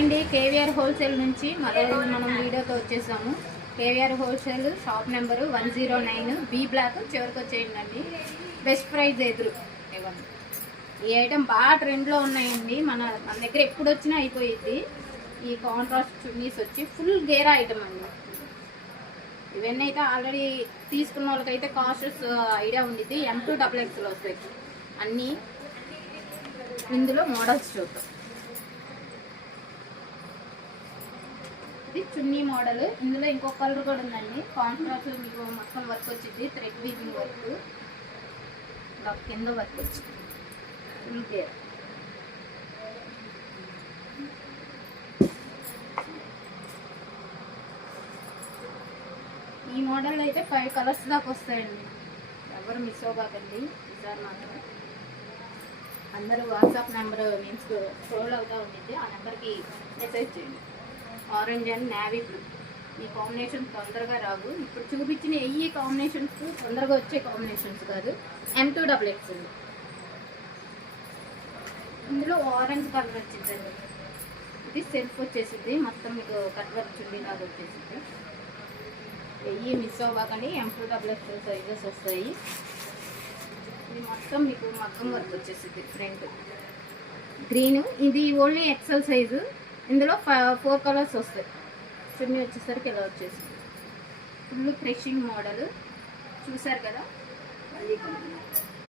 Hi అండి, KVR wholesale నుంచి మరో మనం వీడియోతో వచ్చేసాము. KVR wholesale shop number 109 B block చివరికి వచ్చేయండి. బెస్ట్ ప్రైస్ ఎదురు ఇవ్వండి. ఈ ఐటెం బాగా ట్రెండ్లో ఉన్నాయండి. మన దగ్గర ఎప్పుడు వచ్చినా అయిపోయింది. ఈ కాంట్రాస్ట్ చున్నీస్ వచ్చి ఫుల్ గేరా ఐటమ్ అండి. ఇవన్నీ అయితే ఆల్రెడీ తీసుకున్న వాళ్ళకైతే కాస్ట్స్ ఐడియా ఉండిద్ది. M2XXలో వస్తాయి అన్నీ. ఇందులో మోడల్స్ చూద్దాం. ఇది చున్నీ మోడల్. ఇందులో ఇంకొక కలర్ కూడా ఉందండి. కాంట్రాస్ట్ మీకు మొత్తం వర్క్ వచ్చింది. థ్రెడ్ వీవింగ్ వర్క్, కింద వర్క్ వచ్చింది ఫుల్ గేర్. ఈ మోడల్ అయితే 5 కలర్స్ దాకా వస్తాయండి. ఎవరు మిస్ అవ్వకండి. ఈసారి మాత్రం అందరూ వాట్సాప్ నెంబర్ మీన్స్ స్క్రోల్ అవుతూ ఉంటుంది. ఆ నెంబర్కి మెసేజ్ చేయండి. ఆరెంజ్ అండ్ నేవీ బ్లూ ఈ కాంబినేషన్ తొందరగా రావు. ఇప్పుడు చూపించిన ఈ కాంబినేషన్స్ తొందరగా వచ్చే కాంబినేషన్స్ కాదు. M2XX ఇందులో ఆరెంజ్ కలర్ వచ్చిందండి. ఇది సెల్ఫ్ వచ్చేసింది. మొత్తం మీకు కట్ వర్క్ చుండీ లాగా వచ్చేసింది. వెయ్యి మిస్ అవ్వకండి. M2XX సైజెస్ వస్తాయి. ఇది మొత్తం మీకు మగ్గం వర్క్ వచ్చేసింది. Front green. ఇది ఓన్లీ XL సైజు. ఇందులో 4 కలర్స్ వస్తాయి. చున్నీ వచ్చేసరికి ఇలా వచ్చేసింది. ఫుల్ ఫ్రెషింగ్ మోడల్ చూసారు కదా. మళ్ళీ